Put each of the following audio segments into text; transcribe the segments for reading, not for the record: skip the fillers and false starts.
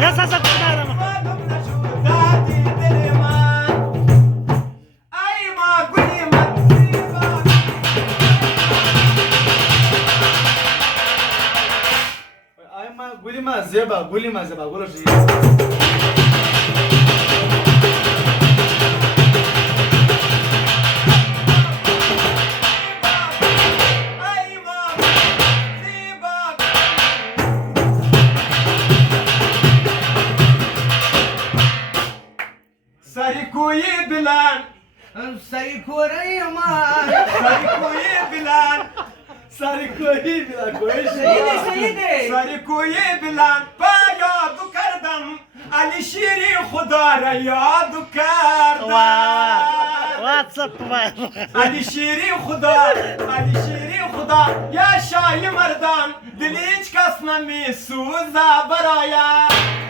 يا ساسا كنا قولي ما زيبا قولي ما زيبا قولوا شيء سريكوي بلان سيكوري ما سريكوي بلان سريكوري بلا كويس سيدي سريكوي بلان بايا دو کردم علی شیری خدا را یاد کردم واتساب علی شیری خدا یا شای مردان دل هیچ کس نمی سوزه برایم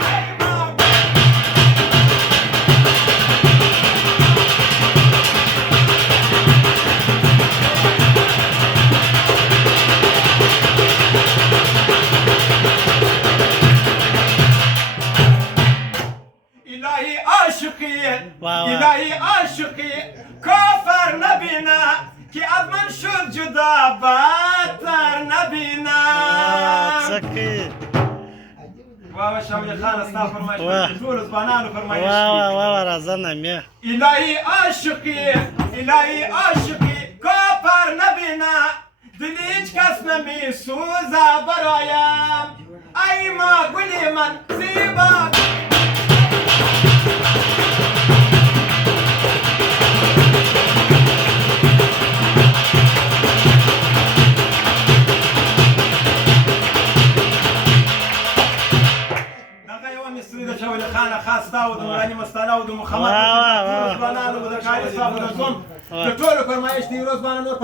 الهی عاشقی کافر نبینا که از من شد جدا بدتر نبینا سكي بابا شامل خان استا فرمایش طول زبانانو فرمایش وا رازنا ميا الهی عاشقی کافر نبینا دل هیچ کس نمی سوزه برایم ای ما گلی من زیبا د شاول خان خاص دا او د مراني مستانه او د محمد د ټولو فرمایش دی روز باندې نور